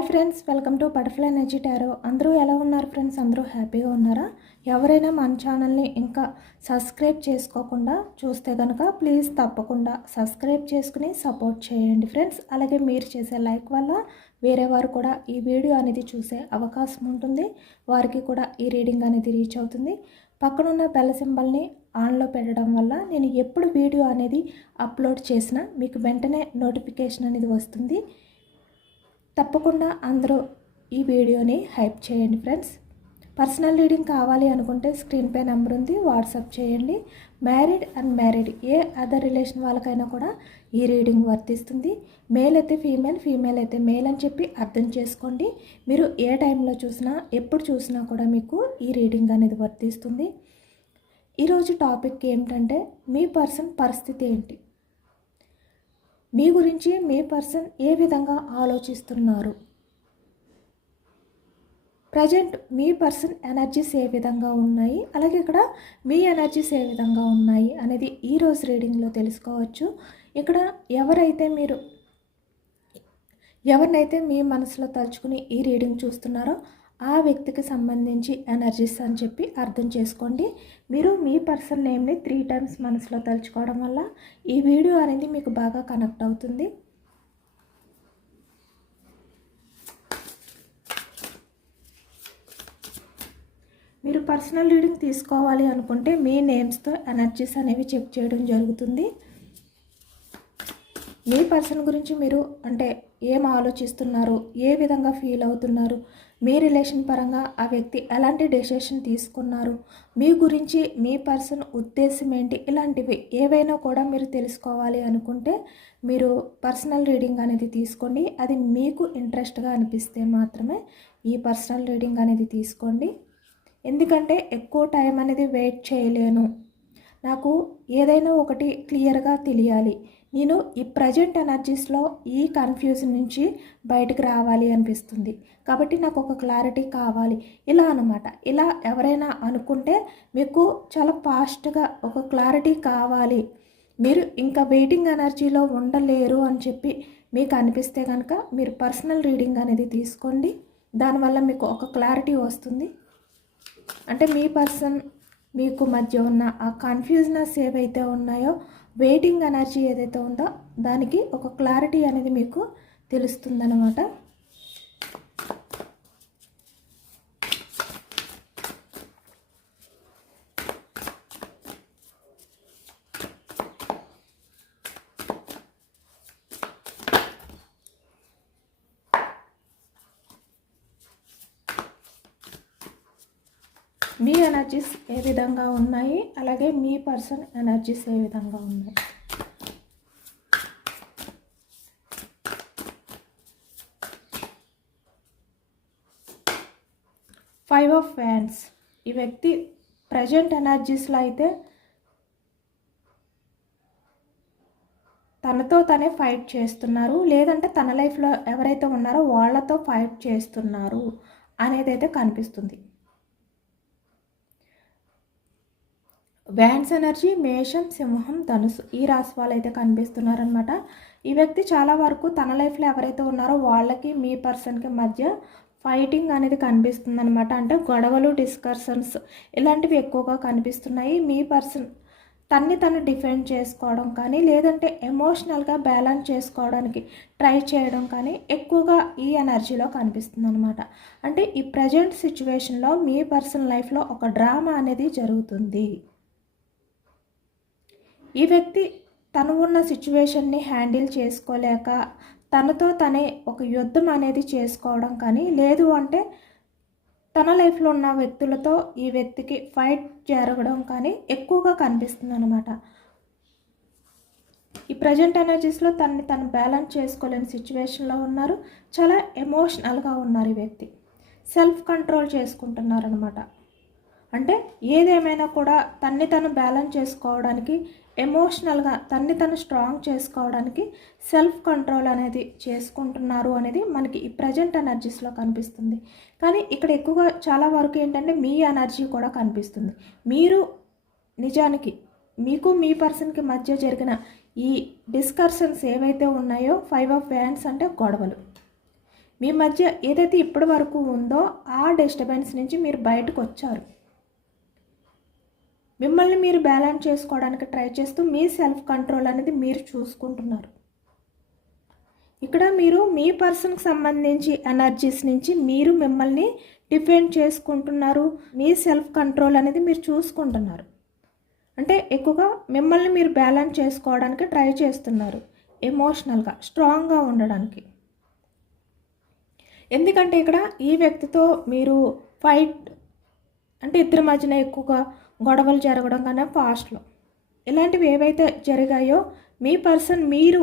Hi friends, welcome to butterfly energy tarot. అందరూ ఎలా ఉన్నారు ఫ్రెండ్స్? అందరూ హ్యాపీగా ఉన్నారా? ఎవరైనా మన ఛానల్ని ఇంకా సబ్స్క్రైబ్ చేసుకోకుండా చూస్తే కనుక ప్లీజ్ తప్పకుండా సబ్స్క్రైబ్ చేసుకుని సపోర్ట్ చేయండి ఫ్రెండ్స్. అలాగే మీరు చేసే లైక్ వల్ల వేరే వారు కూడా ఈ వీడియో అనేది చూసే అవకాశం ఉంటుంది. వారికి కూడా ఈ రీడింగ్ అనేది రీచ్ అవుతుంది. పక్కనున్న బెల్ సింబల్ని ఆన్లో పెట్టడం వల్ల నేను ఎప్పుడు వీడియో అనేది అప్లోడ్ చేసినా మీకు వెంటనే నోటిఫికేషన్ అనేది వస్తుంది. తప్పకుండా అందరూ ఈ వీడియోని హైప్ చేయండి ఫ్రెండ్స్. పర్సనల్ రీడింగ్ కావాలి అనుకుంటే స్క్రీన్పై నెంబర్ ఉంది, వాట్సాప్ చేయండి. మ్యారీడ్ అన్మ్యారీడ్ ఏ అదర్ రిలేషన్ వాళ్ళకైనా కూడా ఈ రీడింగ్ వర్తిస్తుంది. మేల్ అయితే ఫీమేల్, ఫీమేల్ అయితే మేల్ అని చెప్పి అర్థం చేసుకోండి. మీరు ఏ టైంలో చూసినా ఎప్పుడు చూసినా కూడా మీకు ఈ రీడింగ్ అనేది వర్తిస్తుంది. ఈరోజు టాపిక్ ఏమిటంటే మీ పర్సన్ పరిస్థితి ఏంటి, మీ గురించి మీ పర్సన్ ఏ విధంగా ఆలోచిస్తున్నారు, ప్రజెంట్ మీ పర్సన్ ఎనర్జీస్ ఏ విధంగా ఉన్నాయి, అలాగే ఇక్కడ మీ ఎనర్జీస్ ఏ విధంగా ఉన్నాయి అనేది ఈరోజు రీడింగ్లో తెలుసుకోవచ్చు. ఇక్కడ ఎవరినైతే మీ మనసులో తలుచుకుని ఈ రీడింగ్ చూస్తున్నారో ఆ వ్యక్తికి సంబంధించి ఎనర్జీస్ అని చెప్పి అర్థం చేసుకోండి. మీరు మీ పర్సన్ నేమ్ని 3 టైమ్స్ మనసులో తలుచుకోవడం వల్ల ఈ వీడియో అనేది మీకు బాగా కనెక్ట్ అవుతుంది. మీరు పర్సనల్ రీడింగ్ తీసుకోవాలి అనుకుంటే మీ నేమ్స్తో ఎనర్జీస్ అనేవి చెక్ చేయడం జరుగుతుంది. మీ పర్సన్ గురించి మీరు అంటే ఏం ఆలోచిస్తున్నారు, ఏ విధంగా ఫీల్ అవుతున్నారు, మీ రిలేషన్ పరంగా ఆ వ్యక్తి ఎలాంటి డెసిషన్ తీసుకున్నారు, మీ గురించి మీ పర్సన్ ఉద్దేశం ఏంటి, ఇలాంటివి ఏవైనా కూడా మీరు తెలుసుకోవాలి అనుకుంటే మీరు పర్సనల్ రీడింగ్ అనేది తీసుకోండి. అది మీకు ఇంట్రెస్ట్గా అనిపిస్తే మాత్రమే ఈ పర్సనల్ రీడింగ్ అనేది తీసుకోండి. ఎందుకంటే ఎక్కువ టైం అనేది వెయిట్ చేయలేను, నాకు ఏదైనా ఒకటి క్లియర్గా తెలియాలి, నేను ఈ ప్రజెంట్ ఎనర్జీస్లో ఈ కన్ఫ్యూజన్ నుంచి బయటకు రావాలి అనిపిస్తుంది, కాబట్టి నాకు ఒక క్లారిటీ కావాలి, ఇలా అన్నమాట. ఇలా ఎవరైనా అనుకుంటే మీకు చాలా ఫాస్ట్గా ఒక క్లారిటీ కావాలి, మీరు ఇంకా వెయిటింగ్ ఎనర్జీలో ఉండలేరు అని చెప్పి మీకు అనిపిస్తే కనుక మీరు పర్సనల్ రీడింగ్ అనేది తీసుకోండి. దానివల్ల మీకు ఒక క్లారిటీ వస్తుంది. అంటే మీ పర్సన్ మీకు మధ్య ఉన్న ఆ కన్ఫ్యూజనెస్ ఏవైతే ఉన్నాయో, వెయిటింగ్ ఎనర్జీ ఏదైతే ఉందో దానికి ఒక క్లారిటీ అనేది మీకు తెలుస్తుందన్నమాట. మీ ఎనర్జీస్ ఏ విధంగా ఉన్నాయి, అలాగే మీ పర్సన్ ఎనర్జీస్ ఏ విధంగా ఉన్నాయి. Five of wands. ఈ వ్యక్తి ప్రజెంట్ ఎనర్జీస్లో అయితే తనతో తనే ఫైట్ చేస్తున్నారు, లేదంటే తన లైఫ్లో ఎవరైతే ఉన్నారో వాళ్ళతో ఫైట్ చేస్తున్నారు అనేది అయితే కనిపిస్తుంది. వ్యాండ్స్ ఎనర్జీ మేషం, సింహం, ధనుసు ఈ రాశి వాళ్ళు అయితే కనిపిస్తున్నారనమాట. ఈ వ్యక్తి చాలా వరకు తన లైఫ్లో ఎవరైతే ఉన్నారో వాళ్ళకి మీ పర్సన్కి మధ్య ఫైటింగ్ అనేది కనిపిస్తుంది అనమాట. అంటే గొడవలు, డిస్కషన్స్ ఇలాంటివి ఎక్కువగా కనిపిస్తున్నాయి. మీ పర్సన్ తను డిఫెండ్ చేసుకోవడం కానీ, లేదంటే ఎమోషనల్గా బ్యాలెన్స్ చేసుకోవడానికి ట్రై చేయడం కానీ ఎక్కువగా ఈ ఎనర్జీలో కనిపిస్తుంది అనమాట. అంటే ఈ ప్రజెంట్ సిచ్యువేషన్లో మీ పర్సన్ లైఫ్లో ఒక డ్రామా అనేది జరుగుతుంది. ఈ వ్యక్తి తను ఉన్న సిచ్యువేషన్ని హ్యాండిల్ చేసుకోలేక తనతో తనే ఒక యుద్ధం అనేది చేసుకోవడం కానీ, లేదు అంటే తన లైఫ్లో ఉన్న వ్యక్తులతో ఈ వ్యక్తికి ఫైట్ జరగడం కానీ ఎక్కువగా కనిపిస్తుంది అనమాట. ఈ ప్రజెంట్ ఎనర్జీస్లో తను బ్యాలెన్స్ చేసుకోలేని సిచ్యువేషన్లో ఉన్నారు. చాలా ఎమోషనల్గా ఉన్నారు. ఈ వ్యక్తి సెల్ఫ్ కంట్రోల్ చేసుకుంటున్నారనమాట. అంటే ఏదేమైనా కూడా తను బ్యాలెన్స్ చేసుకోవడానికి, ఎమోషనల్గా తను స్ట్రాంగ్ చేసుకోవడానికి సెల్ఫ్ కంట్రోల్ అనేది చేసుకుంటున్నారు అనేది మనకి ఈ ప్రజెంట్ ఎనర్జీస్లో కనిపిస్తుంది. కానీ ఇక్కడ ఎక్కువగా చాలా వరకు ఏంటంటే మీ ఎనర్జీ కూడా కనిపిస్తుంది. మీరు నిజానికి మీకు మీ పర్సన్కి మధ్య జరిగిన ఈ డిస్కషన్స్ ఏవైతే ఉన్నాయో, 5 ఆఫ్ వ్యాండ్స్ అంటే గొడవలు, మీ మధ్య ఏదైతే ఇప్పటి వరకు ఉందో ఆ డిస్టర్బెన్స్ నుంచి మీరు బయటకు వచ్చారు. మిమ్మల్ని మీరు బ్యాలెన్స్ చేసుకోవడానికి ట్రై చేస్తూ మీ సెల్ఫ్ కంట్రోల్ అనేది మీరు చూసుకుంటున్నారు. ఇక్కడ మీరు మీ పర్సన్కి సంబంధించి ఎనర్జీస్ నుంచి మీరు మిమ్మల్ని డిఫెండ్ చేసుకుంటున్నారు. మీ సెల్ఫ్ కంట్రోల్ అనేది మీరు చూసుకుంటున్నారు. అంటే ఎక్కువగా మిమ్మల్ని మీరు బ్యాలెన్స్ చేసుకోవడానికి ట్రై చేస్తున్నారు, ఎమోషనల్గా స్ట్రాంగ్గా ఉండడానికి. ఎందుకంటే ఇక్కడ ఈ వ్యక్తితో మీరు ఫైట్ అంటే ఇద్దరి మధ్యన ఎక్కువగా గొడవలు జరగడం కన్నా పాస్ట్లో ఇలాంటివి ఏవైతే జరిగాయో మీ పర్సన్ మీరు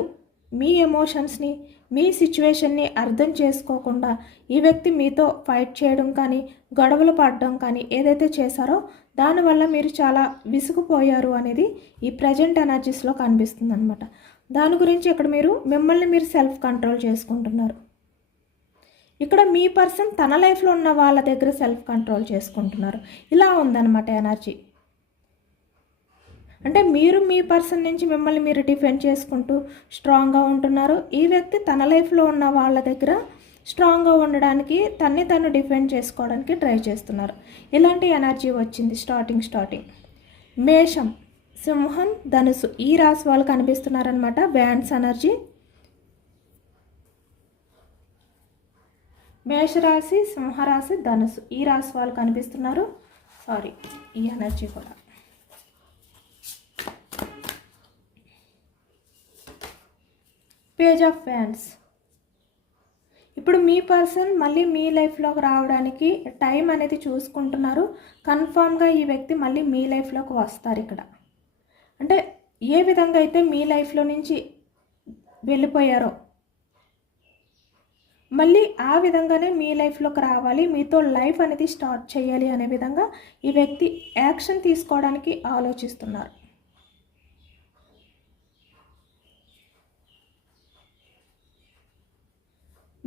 మీ ఎమోషన్స్ని మీ సిచ్యువేషన్ని అర్థం చేసుకోకుండా ఈ వ్యక్తి మీతో ఫైట్ చేయడం కానీ గొడవలు పడడం కానీ ఏదైతే చేశారో దానివల్ల మీరు చాలా విసుగుపోయారు అనేది ఈ ప్రజెంట్ ఎనర్జీస్లో కనిపిస్తుంది అనమాట. దాని గురించి ఇక్కడ మీరు మిమ్మల్ని మీరు సెల్ఫ్ కంట్రోల్ చేసుకుంటున్నారు. ఇక్కడ మీ పర్సన్ తన లైఫ్లో ఉన్న వాళ్ళ దగ్గర సెల్ఫ్ కంట్రోల్ చేసుకుంటున్నారు. ఇలా ఉందన్నమాట ఎనర్జీ. అంటే మీరు మీ పర్సన్ నుంచి మిమ్మల్ని మీరు డిఫెండ్ చేసుకుంటూ స్ట్రాంగ్గా ఉంటున్నారు. ఈ వ్యక్తి తన లైఫ్లో ఉన్న వాళ్ళ దగ్గర స్ట్రాంగ్గా ఉండడానికి తను డిఫెండ్ చేసుకోవడానికి ట్రై చేస్తున్నారు. ఇలాంటి ఎనర్జీ వచ్చింది స్టార్టింగ్. మేషం, సింహం, ధనుసు ఈ రాశి వాళ్ళు కనిపిస్తున్నారనమాట. Wands energy. మేషరాశి, సింహరాశి, ధనుసు ఈ రాశి వాళ్ళు కనిపిస్తున్నారు. ఈ ఎనర్జీ కూడా. Page of wands. ఇప్పుడు మీ పర్సన్ మళ్ళీ మీ లైఫ్లోకి రావడానికి టైం అనేది చూసుకుంటున్నారు. కన్ఫామ్గా ఈ వ్యక్తి మళ్ళీ మీ లైఫ్లోకి వస్తారు. ఇక్కడ అంటే ఏ విధంగా అయితే మీ లైఫ్లో నుంచి వెళ్ళిపోయారో మళ్ళీ ఆ విధంగానే మీ లైఫ్లోకి రావాలి, మీతో లైఫ్ అనేది స్టార్ట్ చేయాలి అనే విధంగా ఈ వ్యక్తి యాక్షన్ తీసుకోవడానికి ఆలోచిస్తున్నారు.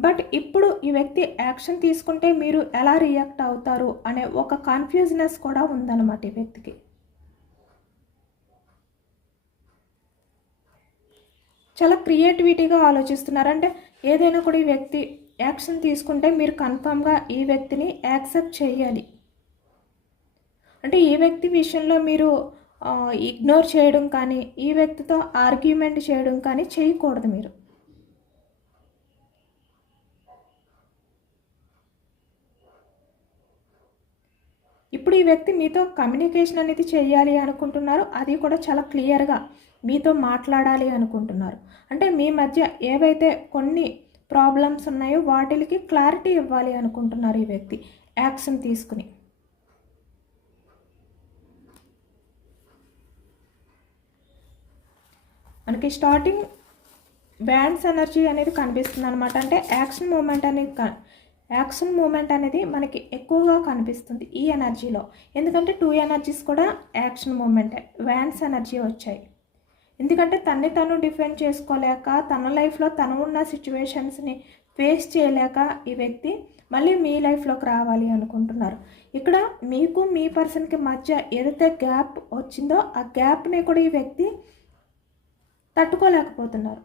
బట్ ఇప్పుడు ఈ వ్యక్తి యాక్షన్ తీసుకుంటే మీరు ఎలా రియాక్ట్ అవుతారు అనే ఒక కన్ఫ్యూజ్నెస్ కూడా ఉందన్నమాట ఈ వ్యక్తికి. చాలా క్రియేటివిటీగా ఆలోచిస్తున్నారు. అంటే ఏదైనా కూడా ఈ వ్యక్తి యాక్షన్ తీసుకుంటే మీరు కన్ఫామ్గా ఈ వ్యక్తిని యాక్సెప్ట్ చేయాలి. అంటే ఈ వ్యక్తి విషయంలో మీరు ఇగ్నోర్ చేయడం కానీ ఈ వ్యక్తితో ఆర్గ్యుమెంట్ చేయడం కానీ చేయకూడదు మీరు. ఇప్పుడు ఈ వ్యక్తి మీతో కమ్యూనికేషన్ అనేది చేయాలి అనుకుంటున్నారు. అది కూడా చాలా క్లియర్గా మీతో మాట్లాడాలి అనుకుంటున్నారు. అంటే మీ మధ్య ఏవైతే కొన్ని ప్రాబ్లమ్స్ ఉన్నాయో వాటికి క్లారిటీ ఇవ్వాలి అనుకుంటున్నారు ఈ వ్యక్తి యాక్షన్ తీసుకుని. మనకి స్టార్టింగ్ వ్యాండ్స్ ఎనర్జీ అనేది కనిపిస్తుంది అనమాట. అంటే యాక్షన్ మూమెంట్ అనేది మనకి ఎక్కువగా కనిపిస్తుంది ఈ ఎనర్జీలో. ఎందుకంటే 2 ఎనర్జీస్ కూడా యాక్షన్ మూమెంటే. వ్యాండ్స్ ఎనర్జీ వచ్చాయి ఎందుకంటే తను డిఫెండ్ చేసుకోలేక తన లైఫ్లో తను ఉన్న సిచ్యువేషన్స్ని ఫేస్ చేయలేక ఈ వ్యక్తి మళ్ళీ మీ లైఫ్లోకి రావాలి అనుకుంటున్నారు. ఇక్కడ మీకు మీ పర్సన్కి మధ్య ఏదైతే గ్యాప్ వచ్చిందో ఆ గ్యాప్ని కూడా ఈ వ్యక్తి తట్టుకోలేకపోతున్నారు.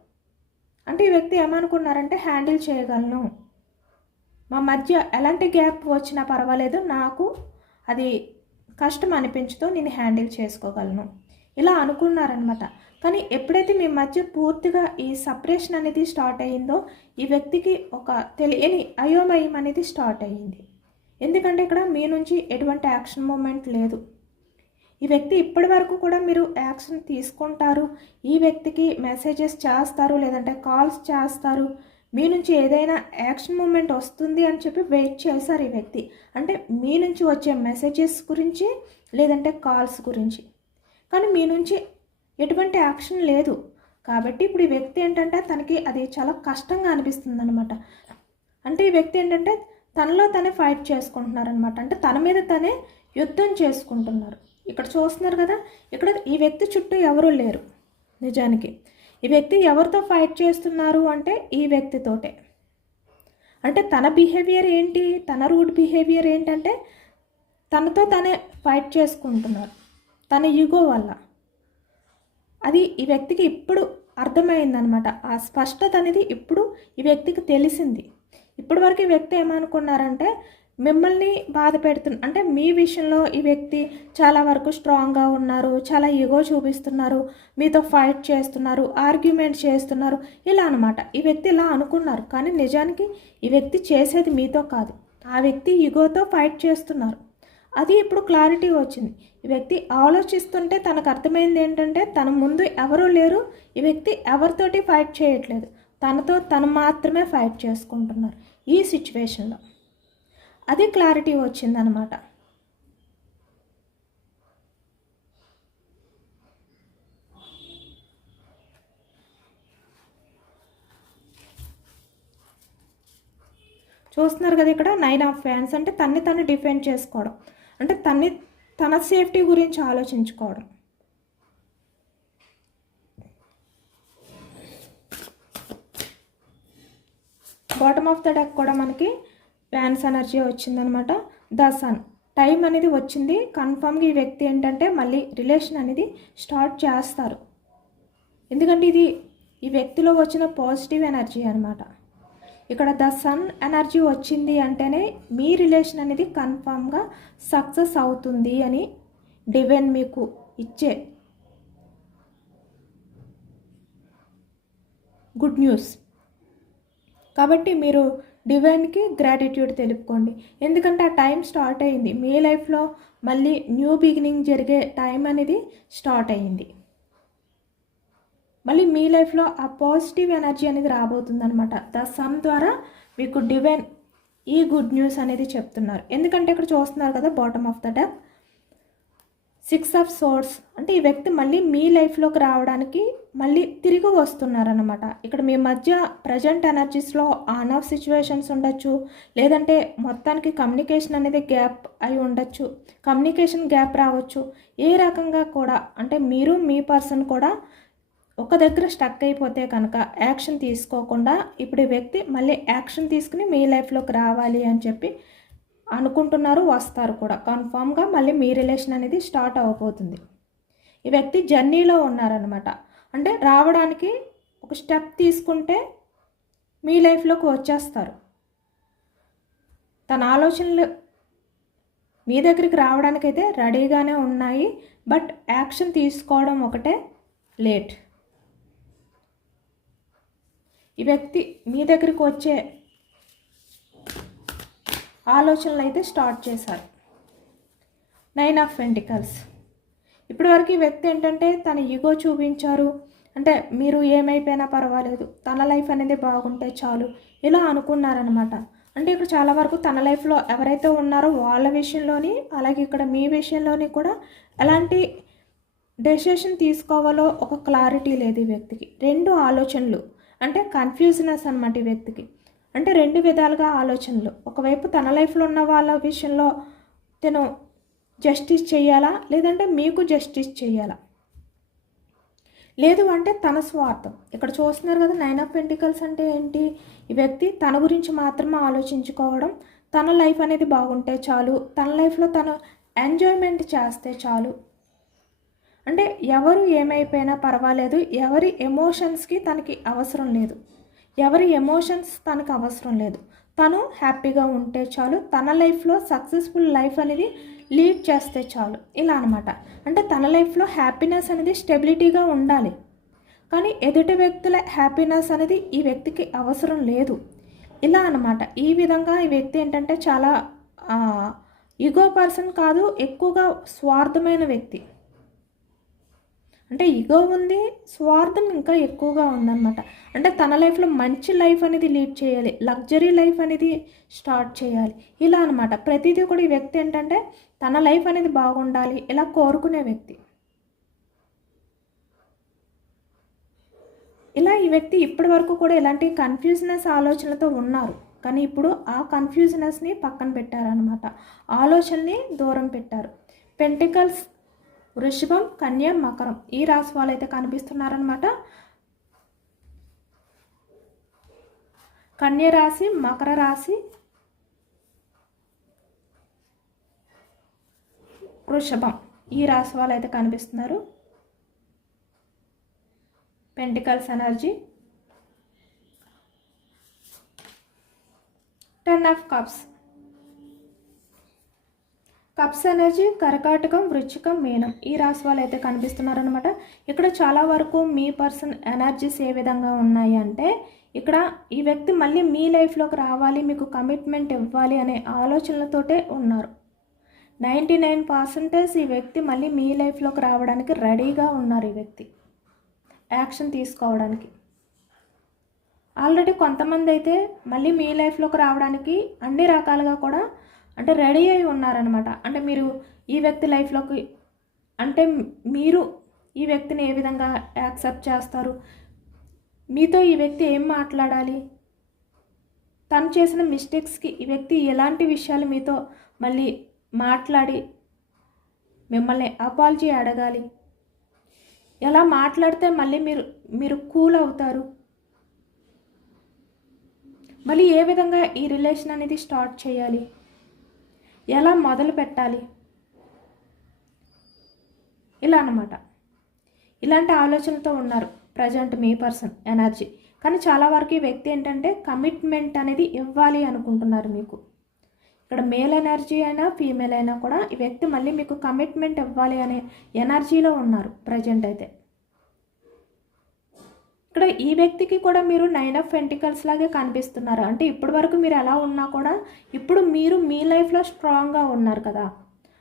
అంటే ఈ వ్యక్తి ఏమనుకున్నారంటే హ్యాండిల్ చేయగలను, మా మధ్య ఎలాంటి గ్యాప్ వచ్చినా పర్వాలేదు, నాకు అది కష్టం అనిపించుతో నేను హ్యాండిల్ చేసుకోగలను ఇలా అనుకున్నారనమాట. కానీ ఎప్పుడైతే మీ మధ్య పూర్తిగా ఈ సపరేషన్ అనేది స్టార్ట్ అయ్యిందో ఈ వ్యక్తికి ఒక తెలియని అయోమయం అనేది స్టార్ట్ అయ్యింది. ఎందుకంటే ఇక్కడ మీ నుంచి ఎటువంటి యాక్షన్ మూమెంట్ లేదు. ఈ వ్యక్తి ఇప్పటి వరకు కూడా మీరు యాక్షన్ తీసుకుంటారు, ఈ వ్యక్తికి మెసేజెస్ చేస్తారు, లేదంటే కాల్స్ చేస్తారు, మీ నుంచి ఏదైనా యాక్షన్ మూమెంట్ వస్తుంది అని చెప్పి వెయిట్ చేశారు ఈ వ్యక్తి. అంటే మీ నుంచి వచ్చే మెసేజెస్ గురించి లేదంటే కాల్స్ గురించి. కానీ మీ నుంచి ఎటువంటి యాక్షన్ లేదు. కాబట్టి ఇప్పుడు ఈ వ్యక్తి ఏంటంటే తనకి అది చాలా కష్టంగా అనిపిస్తుంది అనమాట. అంటే ఈ వ్యక్తి ఏంటంటే తనలో తనే ఫైట్ చేసుకుంటున్నారనమాట. అంటే తన మీద తనే యుద్ధం చేసుకుంటున్నారు. ఇక్కడ చూస్తున్నారు కదా, ఇక్కడ ఈ వ్యక్తి చుట్టూ ఎవరూ లేరు. నిజానికి ఈ వ్యక్తి ఎవరితో ఫైట్ చేస్తున్నారు అంటే ఈ వ్యక్తితోటే. అంటే తన బిహేవియర్ ఏంటి, తన రూడ్ బిహేవియర్ ఏంటంటే తనతో తనే ఫైట్ చేసుకుంటున్నారు తన ఈగో వల్ల. అది ఈ వ్యక్తికి ఇప్పుడు అర్థమైందనమాట. ఆ స్పష్టత అనేది ఇప్పుడు ఈ వ్యక్తికి తెలిసింది. ఇప్పటివరకు ఈ వ్యక్తి ఏమనుకున్నారంటే మిమ్మల్ని బాధ అంటే మీ విషయంలో ఈ వ్యక్తి చాలా వరకు స్ట్రాంగ్గా ఉన్నారు, చాలా ఈగో చూపిస్తున్నారు, మీతో ఫైట్ చేస్తున్నారు, ఆర్గ్యుమెంట్ చేస్తున్నారు, ఇలా అనమాట. ఈ వ్యక్తి ఇలా అనుకున్నారు, కానీ నిజానికి ఈ వ్యక్తి చేసేది మీతో కాదు, ఆ వ్యక్తి ఈగోతో ఫైట్ చేస్తున్నారు. అది ఇప్పుడు క్లారిటీ వచ్చింది. ఈ వ్యక్తి ఆలోచిస్తుంటే తనకు అర్థమైంది ఏంటంటే తన ముందు ఎవరూ లేరు, ఈ వ్యక్తి ఎవరితోటి ఫైట్ చేయట్లేదు, తనతో తను మాత్రమే ఫైట్ చేసుకుంటున్నారు ఈ సిచ్యువేషన్లో. అది క్లారిటీ వచ్చిందనమాట. చూస్తున్నారు కదా ఇక్కడ 9 ఆఫ్ ఫ్యాన్స్ అంటే తను డిఫెండ్ చేసుకోవడం, అంటే తన సేఫ్టీ గురించి ఆలోచించుకోవడం. బాటమ్ ఆఫ్ ద డెక్ కూడా మనకి ఫ్యాన్స్ ఎనర్జీ వచ్చిందనమాట. ద సన్ టైం అనేది వచ్చింది. కన్ఫామ్గా ఈ వ్యక్తి ఏంటంటే మళ్ళీ రిలేషన్ అనేది స్టార్ట్ చేస్తారు, ఎందుకంటే ఇది ఈ వ్యక్తిలో వచ్చిన పాజిటివ్ ఎనర్జీ అనమాట. ఇక్కడ ద సన్ ఎనర్జీ వచ్చింది అంటేనే మీ రిలేషన్ అనేది కన్ఫామ్గా సక్సెస్ అవుతుంది అని డివైన్ మీకు ఇచ్చే గుడ్ న్యూస్. కాబట్టి మీరు డివైన్కి గ్రాటిట్యూడ్ తెలుపుకోండి, ఎందుకంటే ఆ టైం స్టార్ట్ అయింది. మీ లైఫ్లో మళ్ళీ న్యూ బిగినింగ్ జరిగే టైం అనేది స్టార్ట్ అయ్యింది. మళ్ళీ మీ లైఫ్లో ఆ పాజిటివ్ ఎనర్జీ అనేది రాబోతుంది అనమాట. ద సన్ ద్వారా మీకు డివైన్ ఈ గుడ్ న్యూస్ అనేది చెప్తున్నారు. ఎందుకంటే ఇక్కడ చూస్తున్నారు కదా bottom of the deck 6 of swords అంటే ఈ వ్యక్తి మళ్ళీ మీ లైఫ్లోకి రావడానికి మళ్ళీ తిరిగి వస్తున్నారనమాట. ఇక్కడ మీ మధ్య ప్రజెంట్ ఎనర్జీస్లో ఆన్ ఆఫ్ సిచ్యువేషన్స్ ఉండొచ్చు, లేదంటే మొత్తానికి కమ్యూనికేషన్ అనేది గ్యాప్ అయి ఉండొచ్చు, కమ్యూనికేషన్ గ్యాప్ రావచ్చు. ఏ రకంగా కూడా అంటే మీరు మీ పర్సన్ కూడా ఒక దగ్గర స్టక్ అయిపోతే కనుక యాక్షన్ తీసుకోకుండా ఇప్పుడు ఈ వ్యక్తి మళ్ళీ యాక్షన్ తీసుకుని మీ లైఫ్లోకి రావాలి అని చెప్పి అనుకుంటున్నారు, వస్తారు కూడా. కన్ఫామ్గా మళ్ళీ మీ రిలేషన్ అనేది స్టార్ట్ అవ్వబోతుంది. ఈ వ్యక్తి జర్నీలో ఉన్నారనమాట, అంటే రావడానికి ఒక స్టెప్ తీసుకుంటే మీ లైఫ్లోకి వచ్చేస్తారు. తన ఆలోచనలు మీ దగ్గరికి రావడానికైతే రెడీగానే ఉన్నాయి, బట్ యాక్షన్ తీసుకోవడం ఒకటే లేట్. ఈ వ్యక్తి మీ దగ్గరికి వచ్చే ఆలోచనలు అయితే స్టార్ట్ చేశారు. 9 ఆఫ్ పెంటికల్స్ ఇప్పటి వరకు ఈ వ్యక్తి ఏంటంటే తన ఈగో చూపించారు, అంటే మీరు ఏమైపోయినా పర్వాలేదు, తన లైఫ్ అనేది బాగుంటే చాలు, ఇలా అనుకున్నారనమాట. అంటే ఇక్కడ చాలా వరకు తన లైఫ్లో ఎవరైతే ఉన్నారో వాళ్ళ విషయంలోని, అలాగే ఇక్కడ మీ విషయంలోని కూడా ఎలాంటి డెసిషన్ తీసుకోవాలో ఒక క్లారిటీ లేదు ఈ వ్యక్తికి. 2 ఆలోచనలు అంటే కన్ఫ్యూజనెస్ అనమాట ఈ వ్యక్తికి. అంటే 2 విధాలుగా ఆలోచనలు. ఒకవైపు తన లైఫ్లో ఉన్న వాళ్ళ విషయంలో తను జస్టిస్ చేయాలా, లేదంటే మీకు జస్టిస్ చేయాలా, లేదు అంటే తన స్వార్థం. ఇక్కడ చూస్తున్నారు కదా 9 ఆఫ్ పెంటికల్స్ అంటే ఏంటి, ఈ వ్యక్తి తన గురించి మాత్రమే ఆలోచించుకోవడం, తన లైఫ్ అనేది బాగుంటే చాలు, తన లైఫ్లో తను ఎంజాయ్మెంట్ చేస్తే చాలు, అంటే ఎవరు ఏమైపోయినా పర్వాలేదు, ఎవరి ఎమోషన్స్కి తనకి అవసరం లేదు, ఎవరి ఎమోషన్స్ తనకు అవసరం లేదు, తను హ్యాపీగా ఉంటే చాలు, తన లైఫ్లో సక్సెస్ఫుల్ లైఫ్ అనేది లీడ్ చేస్తే చాలు, ఇలా అనమాట. అంటే తన లైఫ్లో హ్యాపీనెస్ అనేది స్టెబిలిటీగా ఉండాలి, కానీ ఎదుటి వ్యక్తుల హ్యాపీనెస్ అనేది ఈ వ్యక్తికి అవసరం లేదు, ఇలా అనమాట. ఈ విధంగా ఈ వ్యక్తి ఏంటంటే చాలా ఈగో పర్సన్ కాదు, ఎక్కువగా స్వార్థమైన వ్యక్తి. అంటే ఈగో ఉంది, స్వార్థం ఇంకా ఎక్కువగా ఉందన్నమాట. అంటే తన లైఫ్లో మంచి లైఫ్ అనేది లీడ్ చేయాలి, లగ్జరీ లైఫ్ అనేది స్టార్ట్ చేయాలి, ఇలా అనమాట. ప్రతిదీ కూడా ఈ వ్యక్తి ఏంటంటే తన లైఫ్ అనేది బాగుండాలి ఇలా కోరుకునే వ్యక్తి. ఇలా ఈ వ్యక్తి ఇప్పటి వరకు కూడా ఇలాంటి కన్ఫ్యూజనెస్ ఆలోచనలతో ఉన్నారు, కానీ ఇప్పుడు ఆ కన్ఫ్యూజనెస్ని పక్కన పెట్టారనమాట, ఆలోచనని దూరం పెట్టారు. పెంటికల్స్ వృషభం, కన్య, మకరం ఈ రాశి వాళ్ళు అయితే కనిపిస్తున్నారనమాట. కన్య రాశి, మకర రాశి, వృషభం ఈ రాశి వాళ్ళు అయితే కనిపిస్తున్నారు. Pentacles energy. 10 of cups. Cups energy కర్కాటకం, వృశ్చికం, మీనం ఈ రాశి వాళ్ళు అయితే కనిపిస్తున్నారనమాట. ఇక్కడ చాలా వరకు మీ పర్సన్ ఎనర్జీస్ ఏ విధంగా ఉన్నాయి అంటే, ఇక్కడ ఈ వ్యక్తి మళ్ళీ మీ లైఫ్లోకి రావాలి, మీకు కమిట్మెంట్ ఇవ్వాలి అనే ఆలోచనలతోటే ఉన్నారు. 99% ఈ వ్యక్తి మళ్ళీ మీ లైఫ్లోకి రావడానికి రెడీగా ఉన్నారు. ఈ వ్యక్తి యాక్షన్ తీసుకోవడానికి. ఆల్రెడీ కొంతమంది అయితే మళ్ళీ మీ లైఫ్లోకి రావడానికి అన్ని రకాలుగా కూడా అంటే రెడీ అయి ఉన్నారనమాట. అంటే మీరు ఈ వ్యక్తి లైఫ్లోకి అంటే మీరు ఈ వ్యక్తిని ఏ విధంగా యాక్సెప్ట్ చేస్తారు, మీతో ఈ వ్యక్తి ఏం మాట్లాడాలి, తను చేసిన మిస్టేక్స్కి ఈ వ్యక్తి ఎలాంటి విషయాలు మీతో మళ్ళీ మాట్లాడి మిమ్మల్ని అపాలజీ అడగాలి, ఎలా మాట్లాడితే మళ్ళీ మీరు కూల్ అవుతారు, మళ్ళీ ఏ విధంగా ఈ రిలేషన్ అనేది స్టార్ట్ చేయాలి, ఎలా మొదలు పెట్టాలి, ఇలా అన్నమాట. ఇలాంటి ఆలోచనలతో ఉన్నారు ప్రజెంట్ మీ పర్సన్ ఎనర్జీ. కానీ చాలా వరకు ఈ వ్యక్తి ఏంటంటే కమిట్మెంట్ అనేది ఇవ్వాలి అనుకుంటున్నారు మీకు. ఇక్కడ మేల్ ఎనర్జీ అయినా ఫీమేల్ అయినా కూడా ఈ వ్యక్తి మళ్ళీ మీకు కమిట్మెంట్ ఇవ్వాలి అనే ఎనర్జీలో ఉన్నారు ప్రజెంట్ అయితే. ఇక్కడ ఈ వ్యక్తికి కూడా మీరు 9 ఆఫ్ పెంటికల్స్ లాగే కనిపిస్తున్నారు. అంటే ఇప్పటి వరకు మీరు ఎలా ఉన్నా కూడా ఇప్పుడు మీరు మీ లైఫ్లో స్ట్రాంగ్గా ఉన్నారు కదా.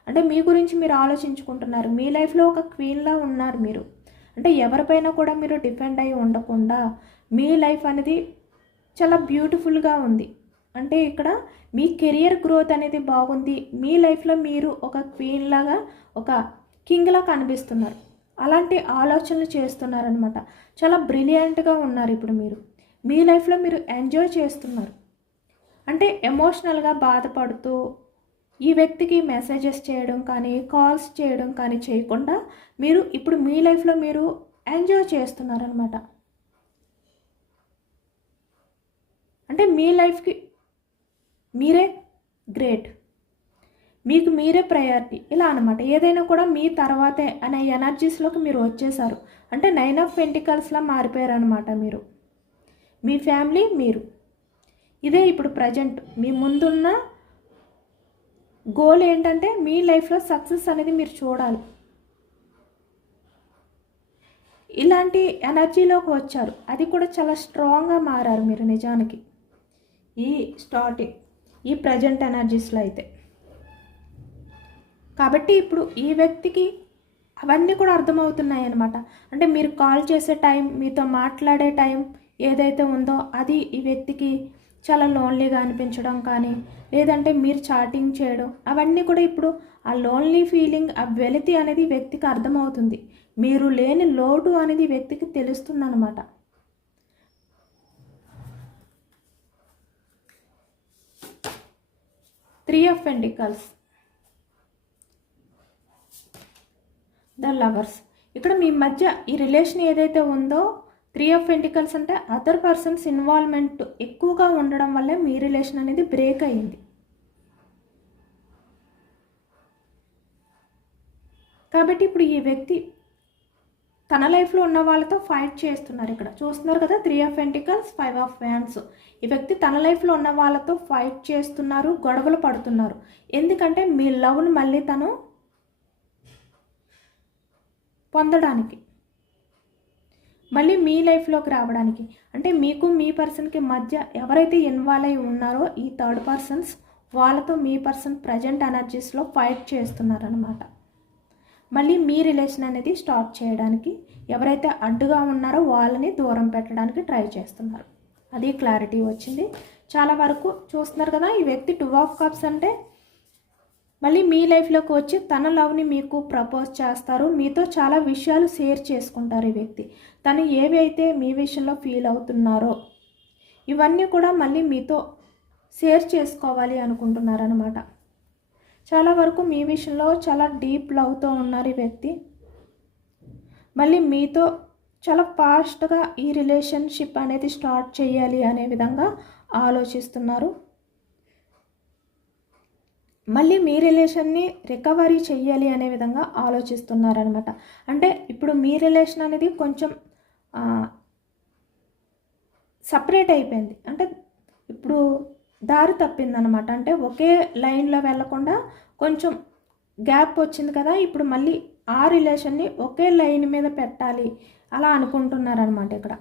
అంటే మీ గురించి మీరు ఆలోచించుకుంటున్నారు. మీ లైఫ్లో ఒక క్వీన్లా ఉన్నారు మీరు. అంటే ఎవరిపైనా కూడా మీరు డిపెండ్ అయి ఉండకుండా మీ లైఫ్ అనేది చాలా బ్యూటిఫుల్గా ఉంది. అంటే ఇక్కడ మీ కెరియర్ గ్రోత్ అనేది బాగుంది. మీ లైఫ్లో మీరు ఒక క్వీన్ లాగా ఒక కింగ్లా కనిపిస్తున్నారు. అలాంటి ఆలోచనలు చేస్తున్నారనమాట. చాలా బ్రిలియంట్గా ఉన్నారు ఇప్పుడు మీరు. మీ లైఫ్లో మీరు ఎంజాయ్ చేస్తున్నారు. అంటే ఎమోషనల్గా బాధపడుతూ ఈ వ్యక్తికి మెసేజెస్ చేయడం కానీ కాల్స్ చేయడం కానీ చేయకుండా మీరు ఇప్పుడు మీ లైఫ్లో మీరు ఎంజాయ్ చేస్తున్నారనమాట. అంటే మీ లైఫ్కి మీరే గ్రేట్, మీకు మీరే ప్రయారిటీ ఇలా అనమాట. ఏదైనా కూడా మీ తర్వాతే అనే ఎనర్జీస్లోకి మీరు వచ్చేసారు. అంటే 9 ఆఫ్ పెంటికల్స్లా మారిపోయారు అనమాట మీరు. మీ ఫ్యామిలీ మీరు ఇదే ఇప్పుడు ప్రజెంట్ మీ ముందున్న గోల్ ఏంటంటే మీ లైఫ్లో సక్సెస్ అనేది మీరు చూడాలి. ఇలాంటి ఎనర్జీలోకి వచ్చారు. అది కూడా చాలా స్ట్రాంగ్గా మారారు మీరు నిజానికి ఈ ప్రజెంట్ ఎనర్జీస్లో అయితే. కాబట్టి ఇప్పుడు ఈ వ్యక్తికి అవన్నీ కూడా అర్థమవుతున్నాయి అన్నమాట. అంటే మీరు కాల్ చేసే టైం, మీతో మాట్లాడే టైం ఏదైతే ఉందో అది ఈ వ్యక్తికి చాలా లోన్లీగా అనిపించడం కానీ లేదంటే మీరు చాటింగ్ చేయడం అవన్నీ కూడా ఇప్పుడు ఆ లోన్లీ ఫీలింగ్, ఆ వెలితి అనేది వ్యక్తికి అర్థమవుతుంది. మీరు లేని లోటు అనేది వ్యక్తికి తెలుస్తుందన్నమాట. Three of pentacles, the lovers. ఇక్కడ మీ మధ్య ఈ రిలేషన్ ఏదైతే ఉందో 3 ఆఫ్ పెంటికల్స్ అంటే అదర్ పర్సన్స్ ఇన్వాల్వ్మెంట్ ఎక్కువగా ఉండడం వల్లే మీ రిలేషన్ అనేది బ్రేక్ అయ్యింది. కాబట్టి ఇప్పుడు ఈ వ్యక్తి తన లైఫ్లో ఉన్న వాళ్ళతో ఫైట్ చేస్తున్నారు. ఇక్కడ చూస్తున్నారు కదా 3 ఆఫ్ పెంటికల్స్ 5 ఆఫ్ వ్యాండ్స్. ఈ వ్యక్తి తన లైఫ్లో ఉన్న వాళ్ళతో ఫైట్ చేస్తున్నారు, గొడవలు పడుతున్నారు. ఎందుకంటే మీ లవ్ను మళ్ళీ తను పొందడానికి, మళ్ళీ మీ లైఫ్లోకి రావడానికి. అంటే మీకు మీ పర్సన్కి మధ్య ఎవరైతే ఇన్వాల్వ్ అయి ఉన్నారో ఈ థర్డ్ పర్సన్స్ వాళ్ళతో మీ పర్సన్ ప్రజెంట్ ఎనర్జీస్లో ఫైట్ చేస్తున్నారనమాట. మళ్ళీ మీ రిలేషన్ అనేది స్టార్ట్ చేయడానికి ఎవరైతే అడ్డుగా ఉన్నారో వాళ్ళని దూరం పెట్టడానికి ట్రై చేస్తున్నారు. అది క్లారిటీ వచ్చింది. చాలా వరకు చూస్తున్నారు కదా. ఈ వ్యక్తి 2 ఆఫ్ కప్స్ అంటే మళ్ళీ మీ లైఫ్లోకి వచ్చి తన లవ్ని మీకు ప్రపోజ్ చేస్తారు. మీతో చాలా విషయాలు షేర్ చేసుకుంటారు. ఈ వ్యక్తి తను ఏవి అయితే మీ విషయంలో ఫీల్ అవుతున్నారో ఇవన్నీ కూడా మళ్ళీ మీతో షేర్ చేసుకోవాలి అనుకుంటున్నారనమాట. చాలా వరకు మీ విషయంలో చాలా డీప్ లవ్తో ఉన్నారు ఈ వ్యక్తి. మళ్ళీ మీతో చాలా ఫాస్ట్గా ఈ రిలేషన్షిప్ అనేది స్టార్ట్ చేయాలి అనే విధంగా ఆలోచిస్తున్నారు. మళ్ళీ మీ రిలేషన్ని రికవరీ చెయ్యాలి అనే విధంగా ఆలోచిస్తున్నారనమాట. అంటే ఇప్పుడు మీ రిలేషన్ అనేది కొంచెం సపరేట్ అయిపోయింది. అంటే ఇప్పుడు దారి తప్పిందనమాట. అంటే ఒకే లైన్లో వెళ్ళకుండా కొంచెం గ్యాప్ వచ్చింది కదా, ఇప్పుడు మళ్ళీ ఆ రిలేషన్ని ఒకే లైన్ మీద పెట్టాలి అలా అనుకుంటున్నారనమాట ఇక్కడ.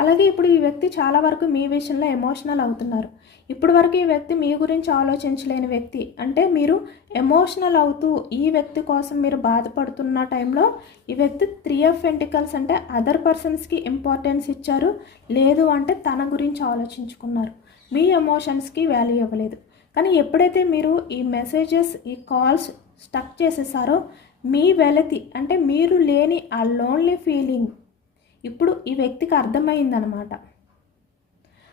అలాగే ఇప్పుడు ఈ వ్యక్తి చాలా వరకు మీ విషయంలో ఎమోషనల్ అవుతున్నారు. ఇప్పుడు వరకు ఈ వ్యక్తి మీ గురించి ఆలోచించలేని వ్యక్తి. అంటే మీరు ఎమోషనల్ అవుతూ ఈ వ్యక్తి కోసం మీరు బాధపడుతున్న టైంలో ఈ వ్యక్తి 3 ఆఫ్ పెంటికల్స్ అంటే అదర్ పర్సన్స్కి ఇంపార్టెన్స్ ఇచ్చారు, లేదు అంటే తన గురించి ఆలోచించుకున్నారు. మీ ఎమోషన్స్కి వాల్యూ ఇవ్వలేదు. కానీ ఎప్పుడైతే మీరు ఈ మెసేజెస్ ఈ కాల్స్ స్టక్ చేసేసారో మీ వెలతి అంటే మీరు లేని ఆ లోన్లీ ఫీలింగ్ ఇప్పుడు ఈ వ్యక్తికి అర్థమైందనమాట.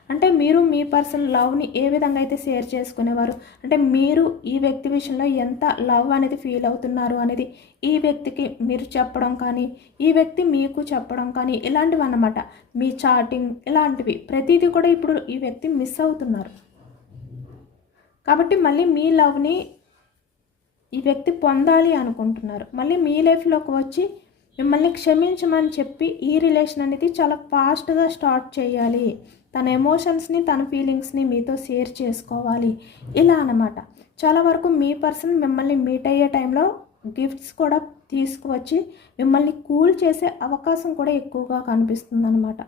అంటే మీరు మీ పర్సన్ లవ్ని ఏ విధంగా అయితే షేర్ చేసుకునేవారు, అంటే మీరు ఈ వ్యక్తి విషయంలో ఎంత లవ్ అనేది ఫీల్ అవుతున్నారు అనేది ఈ వ్యక్తికి మీరు చెప్పడం కానీ ఈ వ్యక్తి మీకు చెప్పడం కానీ ఇలాంటివి అన్నమాట. మీ చాటింగ్ ఇలాంటివి ప్రతిదీ కూడా ఇప్పుడు ఈ వ్యక్తి మిస్ అవుతున్నారు. కాబట్టి మళ్ళీ మీ లవ్ని ఈ వ్యక్తి పొందాలి అనుకుంటున్నారు. మళ్ళీ మీ లైఫ్లోకి వచ్చి మిమ్మల్ని క్షమించమని చెప్పి ఈ రిలేషన్ అనేది చాలా ఫాస్ట్గా స్టార్ట్ చేయాలి, తన ఎమోషన్స్ని తన ఫీలింగ్స్ని మీతో షేర్ చేసుకోవాలి ఇలా అన్నమాట. చాలా వరకు మీ పర్సన్ మిమ్మల్ని మీట్ అయ్యే టైంలో గిఫ్ట్స్ కూడా తీసుకువచ్చి మిమ్మల్ని కూల్ చేసే అవకాశం కూడా ఎక్కువగా కనిపిస్తుంది అనమాట.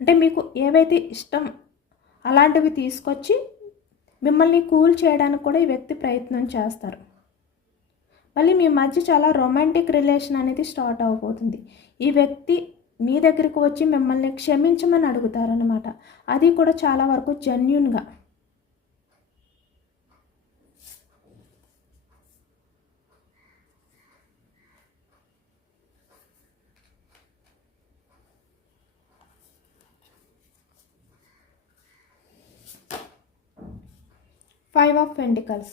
అంటే మీకు ఏవైతే ఇష్టం అలాంటివి తీసుకొచ్చి మిమ్మల్ని కూల్ చేయడానికి కూడా ఈ వ్యక్తి ప్రయత్నం చేస్తారు. మళ్ళీ మీ మధ్య చాలా రొమాంటిక్ రిలేషన్ అనేది స్టార్ట్ అవబోతుంది. ఈ వ్యక్తి మీ దగ్గరికి వచ్చి మిమ్మల్ని క్షమించమని అడుగుతారనమాట. అది కూడా చాలా వరకు జెన్యూన్గా. Five of pentacles.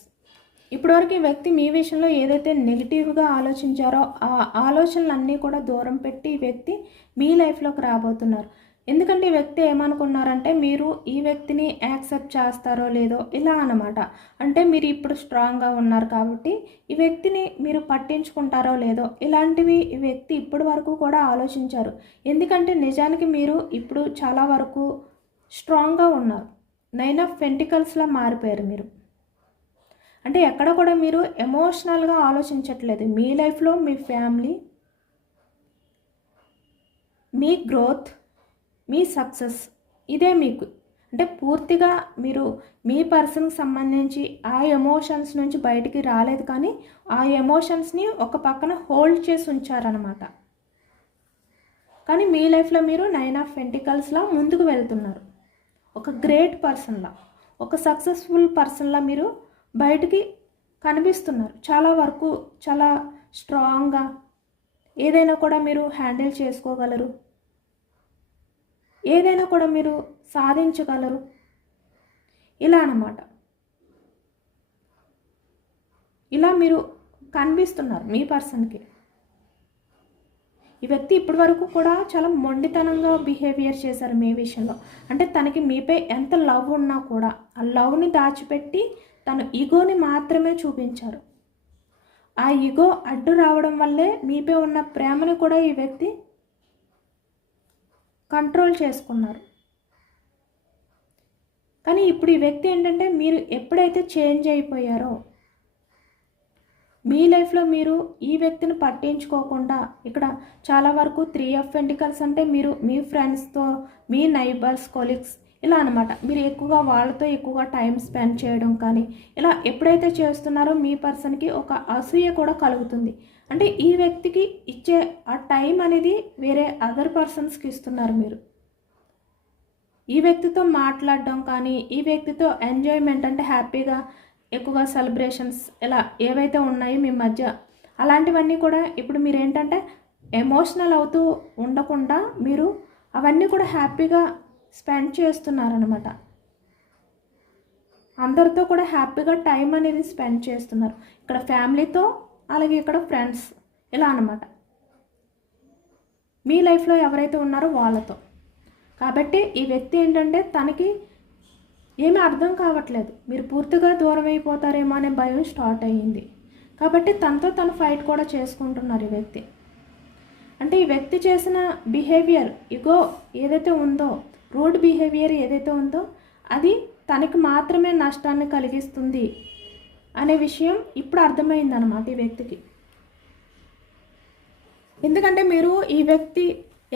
ఇప్పటివరకు ఈ వ్యక్తి మీ విషయంలో ఏదైతే నెగిటివ్గా ఆలోచించారో ఆ ఆలోచనలన్నీ కూడా దూరం పెట్టి ఈ వ్యక్తి మీ లైఫ్లోకి రాబోతున్నారు. ఎందుకంటే ఈ వ్యక్తి ఏమనుకున్నారంటే మీరు ఈ వ్యక్తిని యాక్సెప్ట్ చేస్తారో లేదో ఇలా అన్నమాట. అంటే మీరు ఇప్పుడు స్ట్రాంగ్గా ఉన్నారు కాబట్టి ఈ వ్యక్తిని మీరు పట్టించుకుంటారో లేదో ఇలాంటివి ఈ వ్యక్తి ఇప్పటి వరకు కూడా ఆలోచించారు. ఎందుకంటే నిజానికి మీరు ఇప్పుడు చాలా వరకు స్ట్రాంగ్గా ఉన్నారు. 9 ఆఫ్ పెంటికల్స్లా మారిపోయారు మీరు. అంటే ఎక్కడ కూడా మీరు ఎమోషనల్గా ఆలోచించట్లేదు. మీ లైఫ్లో మీ ఫ్యామిలీ, మీ గ్రోత్, మీ సక్సెస్ ఇదే మీకు. అంటే పూర్తిగా మీరు మీ పర్సన్కి సంబంధించి ఆ ఎమోషన్స్ నుంచి బయటికి రాలేదు, కానీ ఆ ఎమోషన్స్ని ఒక పక్కన హోల్డ్ చేసి ఉంచారనమాట. కానీ మీ లైఫ్లో మీరు 9 ఆఫ్ పెంటికల్స్లా ముందుకు వెళ్తున్నారు. ఒక గ్రేట్ పర్సన్లా, ఒక సక్సెస్ఫుల్ పర్సన్లా మీరు బయటికి కనిపిస్తున్నారు. చాలా వరకు చాలా స్ట్రాంగ్గా ఏదైనా కూడా మీరు హ్యాండిల్ చేసుకోగలరు, ఏదైనా కూడా మీరు సాధించగలరు ఇలా అన్నమాట. ఇలా మీరు కనిపిస్తున్నారు మీ పర్సన్కి. ఈ వ్యక్తి ఇప్పటి వరకు కూడా చాలా మొండితనంగా బిహేవియర్ చేశారు మీ విషయంలో. అంటే తనకి మీపై ఎంత లవ్ ఉన్నా కూడా ఆ లవ్ని దాచిపెట్టి తను ఈగోని మాత్రమే చూపించారు. ఆ ఈగో అడ్డు రావడం వల్లే మీపై ఉన్న ప్రేమని కూడా ఈ వ్యక్తి కంట్రోల్ చేసుకున్నారు. కానీ ఇప్పుడు ఈ వ్యక్తి ఏంటంటే మీరు ఎప్పుడైతే చేంజ్ అయిపోయారో మీ లైఫ్లో మీరు ఈ వ్యక్తిని పట్టించుకోకుండా ఇక్కడ చాలా వరకు 3 ఆఫ్ పెంటికల్స్ అంటే మీరు మీ ఫ్రెండ్స్తో, మీ నైబర్స్, కొలీగ్స్ ఇలా అనమాట. మీరు ఎక్కువగా వాళ్ళతో ఎక్కువగా టైం స్పెండ్ చేయడం కానీ ఇలా ఎప్పుడైతే చేస్తున్నారో మీ పర్సన్కి ఒక అసూయ కూడా కలుగుతుంది. అంటే ఈ వ్యక్తికి ఇచ్చే ఆ టైం అనేది వేరే అదర్ పర్సన్స్కి ఇస్తున్నారు మీరు. ఈ వ్యక్తితో మాట్లాడడం కానీ ఈ వ్యక్తితో ఎంజాయ్మెంట్ అంటే హ్యాపీగా ఎక్కువగా సెలబ్రేషన్స్ ఇలా ఏవైతే ఉన్నాయో మీ మధ్య అలాంటివన్నీ కూడా ఇప్పుడు మీరు ఏంటంటే ఎమోషనల్ అవుతూ ఉండకుండా మీరు అవన్నీ కూడా హ్యాపీగా స్పెండ్ చేస్తున్నారనమాట. అందరితో కూడా హ్యాపీగా టైం అనేది స్పెండ్ చేస్తున్నారు. ఇక్కడ ఫ్యామిలీతో అలాగే ఇక్కడ ఫ్రెండ్స్ ఇలా అనమాట. మీ లైఫ్లో ఎవరైతే ఉన్నారో వాళ్ళతో. కాబట్టి ఈ వ్యక్తి ఏంటంటే తనకి ఏమీ అర్థం కావట్లేదు, మీరు పూర్తిగా దూరం అయిపోతారేమో అనే భయం స్టార్ట్ అయ్యింది. కాబట్టి తనతో తను ఫైట్ కూడా చేసుకుంటున్నారు ఈ వ్యక్తి. అంటే ఈ వ్యక్తి చేసిన బిహేవియర్ ఇగో ఏదైతే ఉందో, రూడ్ బిహేవియర్ ఏదైతే ఉందో అది తనకి మాత్రమే నష్టాన్ని కలిగిస్తుంది అనే విషయం ఇప్పుడు అర్థమైందనమాట ఈ వ్యక్తికి. ఎందుకంటే మీరు ఈ వ్యక్తి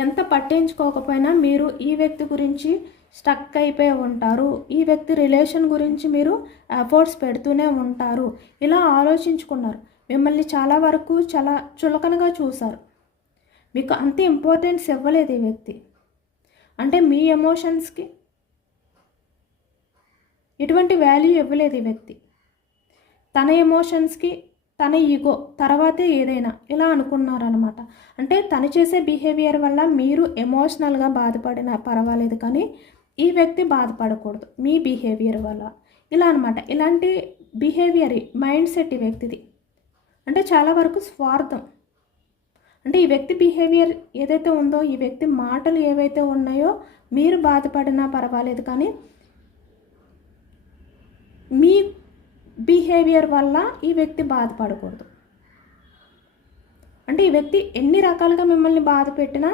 ఎంత పట్టించుకోకపోయినా మీరు ఈ వ్యక్తి గురించి స్టక్ అయిపోయి ఉంటారు. ఈ వ్యక్తి రిలేషన్ గురించి మీరు ఎఫర్ట్స్ పెడుతూనే ఉంటారు. ఇలా ఆలోచించుకున్నారు. మిమ్మల్ని చాలా వరకు చాలా చులకనగా చూశారు. మీకు అంత ఇంపార్టెన్స్ ఇవ్వలేదు ఈ వ్యక్తి. అంటే మీ ఎమోషన్స్కి ఎటువంటి వాల్యూ ఇవ్వలేదు ఈ వ్యక్తి. తన ఎమోషన్స్కి తన ఈగో తర్వాతే ఏదైనా ఇలా అనుకున్నారనమాట. అంటే తను చేసే బిహేవియర్ వల్ల మీరు ఎమోషనల్గా బాధపడినా పర్వాలేదు, కానీ ఈ వ్యక్తి బాధపడకూడదు మీ బిహేవియర్ వల్ల. ఇలా అనమాట. ఇలాంటి బిహేవియర్ మైండ్ సెట్ ఈ వ్యక్తిది. అంటే చాలా వరకు స్వార్థం. అంటే ఈ వ్యక్తి బిహేవియర్ ఏదైతే ఉందో, ఈ వ్యక్తి మాటలు ఏవైతే ఉన్నాయో మీరు బాధపడినా పర్వాలేదు, కానీ మీ బిహేవియర్ వల్ల ఈ వ్యక్తి బాధపడకూడదు. అంటే ఈ వ్యక్తి ఎన్ని రకాలుగా మిమ్మల్ని బాధ పెట్టినా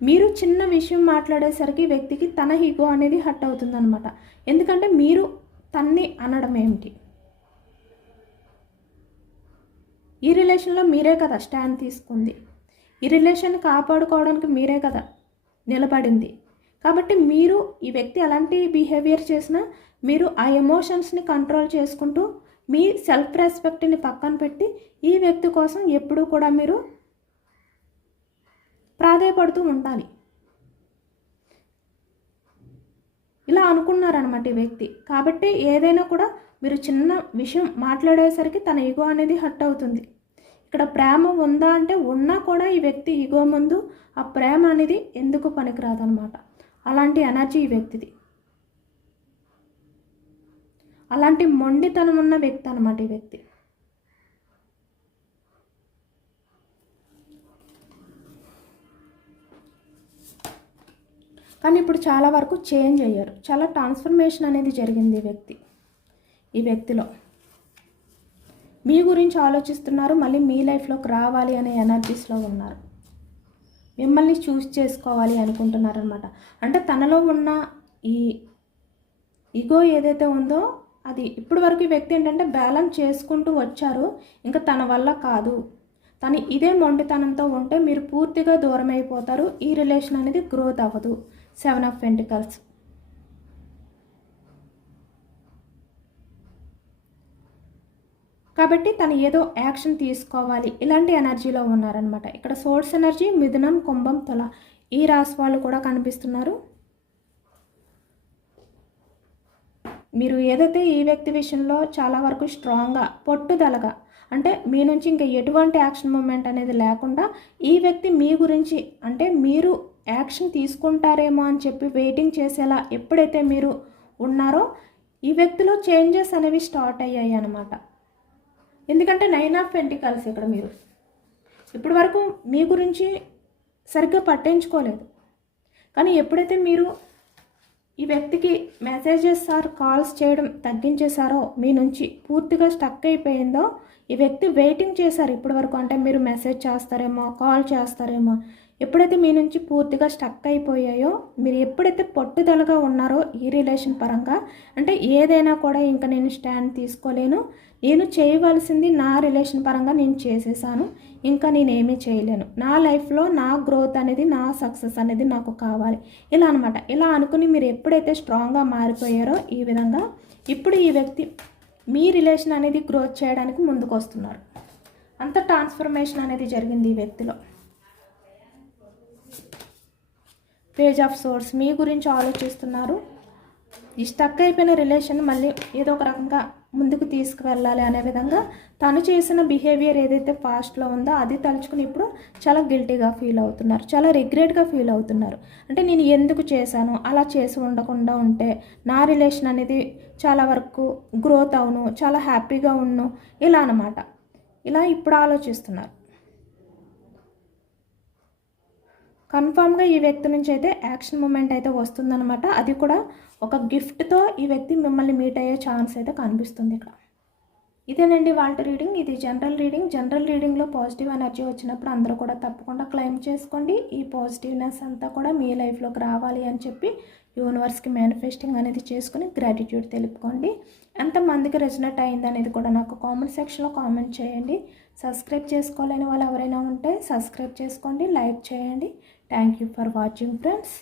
మీరు చిన్న విషయం మాట్లాడేసరికి ఈ వ్యక్తికి తన ఈగో అనేది హర్ట్ అవుతుందన్నమాట. ఎందుకంటే మీరు తన్ని అనడం ఏమిటి? ఈ రిలేషన్లో మీరే కదా స్టాండ్ తీసుకుంది. ఈ రిలేషన్ కాపాడుకోవడానికి మీరే కదా నిలబడింది. కాబట్టి మీరు ఈ వ్యక్తి ఎలాంటి బిహేవియర్ చేసినా మీరు ఆ ఎమోషన్స్ని కంట్రోల్ చేసుకుంటూ మీ సెల్ఫ్ రెస్పెక్ట్ని పక్కన పెట్టి ఈ వ్యక్తి కోసం ఎప్పుడూ కూడా మీరు ప్రాధేయపడుతూ ఉండాలి. ఇలా అనుకున్నారనమాట ఈ వ్యక్తి. కాబట్టి ఏదైనా కూడా మీరు చిన్న విషయం మాట్లాడేసరికి తన ఈగో అనేది హర్ట్ అవుతుంది. ఇక్కడ ప్రేమ ఉందా అంటే ఉన్నా కూడా ఈ వ్యక్తి ఈగో ముందు ఆ ప్రేమ అనేది ఎందుకు పనికిరాదనమాట. అలాంటి ఎనర్జీ ఈ వ్యక్తిది. అలాంటి మొండితనం ఉన్న వ్యక్తి అనమాట ఈ వ్యక్తి. కానీ ఇప్పుడు చాలా వరకు చేంజ్ అయ్యారు. చాలా ట్రాన్స్ఫర్మేషన్ అనేది జరిగింది ఈ వ్యక్తిలో. మీ గురించి ఆలోచిస్తున్నారు, మళ్ళీ మీ లైఫ్లోకి రావాలి అనే ఎనర్జీస్లో ఉన్నారు. మిమ్మల్ని చూస్ చేసుకోవాలి అనుకుంటున్నారు అనమాట. అంటే తనలో ఉన్న ఈ ఈగో ఏదైతే ఉందో అది ఇప్పటి వరకు ఈ వ్యక్తి ఏంటంటే బ్యాలెన్స్ చేసుకుంటూ వచ్చారు. ఇంకా తన వల్ల కాదు, తను ఇదే మొండితనంతో ఉంటే మీరు పూర్తిగా దూరం అయిపోతారు. ఈ రిలేషన్ అనేది గ్రోత్ అవ్వదు. 7 ఆఫ్ పెంటికల్స్. కాబట్టి తను ఏదో యాక్షన్ తీసుకోవాలి ఇలాంటి ఎనర్జీలో ఉన్నారనమాట. ఇక్కడ సోర్స్ ఎనర్జీ మిథునం, కుంభం, తుల ఈ రాశి వాళ్ళు కూడా కనిపిస్తున్నారు. మీరు ఏదైతే ఈ వ్యక్తి విషయంలో చాలా వరకు స్ట్రాంగ్గా పట్టుదలగా, అంటే మీ నుంచి ఇంకా ఎటువంటి యాక్షన్ మూమెంట్ అనేది లేకుండా ఈ వ్యక్తి మీ గురించి అంటే మీరు యాక్షన్ తీసుకుంటారేమో అని చెప్పి వెయిటింగ్ చేసేలా ఎప్పుడైతే మీరు ఉన్నారో ఈ వ్యక్తిలో చేంజెస్ అనేవి స్టార్ట్ అయ్యాయి అన్నమాట. ఎందుకంటే 9 ఆఫ్ పెంటికల్స్ ఇక్కడ మీరు ఇప్పటి వరకు మీ గురించి సరిగ్గా పట్టించుకోలేదు. కానీ ఎప్పుడైతే మీరు ఈ వ్యక్తికి మెసేజెస్ ఆర్ కాల్స్ చేయడం తగ్గించేశారో, మీ నుంచి పూర్తిగా స్టక్ అయిపోయిందో, ఈ వ్యక్తి వెయిటింగ్ చేశారు ఇప్పటి వరకు. అంటే మీరు మెసేజ్ చేస్తారేమో, కాల్ చేస్తారేమో. ఎప్పుడైతే మీ నుంచి పూర్తిగా స్టక్ అయిపోయాయో, మీరు ఎప్పుడైతే పట్టుదలగా ఉన్నారో ఈ రిలేషన్ పరంగా, అంటే ఏదైనా కూడా ఇంకా నేను స్టాండ్ తీసుకోలేను, నేను చేయవలసింది నా రిలేషన్ పరంగా నేను చేసేసాను, ఇంకా నేనేమీ చేయలేను, నా లైఫ్లో నా గ్రోత్ అనేది, నా సక్సెస్ అనేది నాకు కావాలి, ఇలా అనమాట. ఇలా అనుకుని మీరు ఎప్పుడైతే స్ట్రాంగ్గా మారిపోయారో ఈ విధంగా ఇప్పుడు ఈ వ్యక్తి మీ రిలేషన్ అనేది గ్రోత్ చేయడానికి ముందుకు వస్తున్నారు. అంత ట్రాన్స్ఫర్మేషన్ అనేది జరిగింది ఈ వ్యక్తిలో. పేజ్ ఆఫ్ సోర్స్ మీ గురించి ఆలోచిస్తున్నారు. ఈ స్టక్ అయిపోయిన రిలేషన్ మళ్ళీ ఏదో ఒక రకంగా ముందుకు తీసుకువెళ్ళాలి అనే విధంగా తను చేసిన బిహేవియర్ ఏదైతే పాస్ట్లో ఉందో అది తలుచుకుని ఇప్పుడు చాలా గిల్టీగా ఫీల్ అవుతున్నారు, చాలా రిగ్రెట్గా ఫీల్ అవుతున్నారు. అంటే నేను ఎందుకు చేశాను, అలా చేసి ఉండకుండా ఉంటే నా రిలేషన్ అనేది చాలా వరకు గ్రోత్ అవును, చాలా హ్యాపీగా ఉన్ను, ఇలా అనమాట. ఇలా ఇప్పుడు ఆలోచిస్తున్నారు. కన్ఫామ్గా ఈ వ్యక్తి నుంచి అయితే యాక్షన్ మూమెంట్ అయితే వస్తుందన్నమాట. అది కూడా ఒక గిఫ్ట్తో ఈ వ్యక్తి మిమ్మల్ని మీట్ అయ్యే ఛాన్స్ అయితే కనిపిస్తుంది ఇక్కడ. ఇదేనండి వాళ్ళ రీడింగ్. ఇది జనరల్ రీడింగ్. జనరల్ రీడింగ్లో పాజిటివ్ ఎనర్జీ వచ్చినప్పుడు అందరూ కూడా తప్పకుండా క్లెయిమ్ చేసుకోండి. ఈ పాజిటివ్నెస్ అంతా కూడా మీ లైఫ్లోకి రావాలి అని చెప్పి యూనివర్స్కి మేనిఫెస్టింగ్ అనేది చేసుకుని గ్రాటిట్యూడ్ తెలుపుకోండి. ఎంతమందికి రెజొనేట్ అయింది అనేది కూడా నాకు కామెంట్ సెక్షన్లో కామెంట్ చేయండి. సబ్స్క్రైబ్ చేసుకోలేని వాళ్ళు ఎవరైనా ఉంటే సబ్స్క్రైబ్ చేసుకోండి, లైక్ చేయండి. Thank you for watching friends.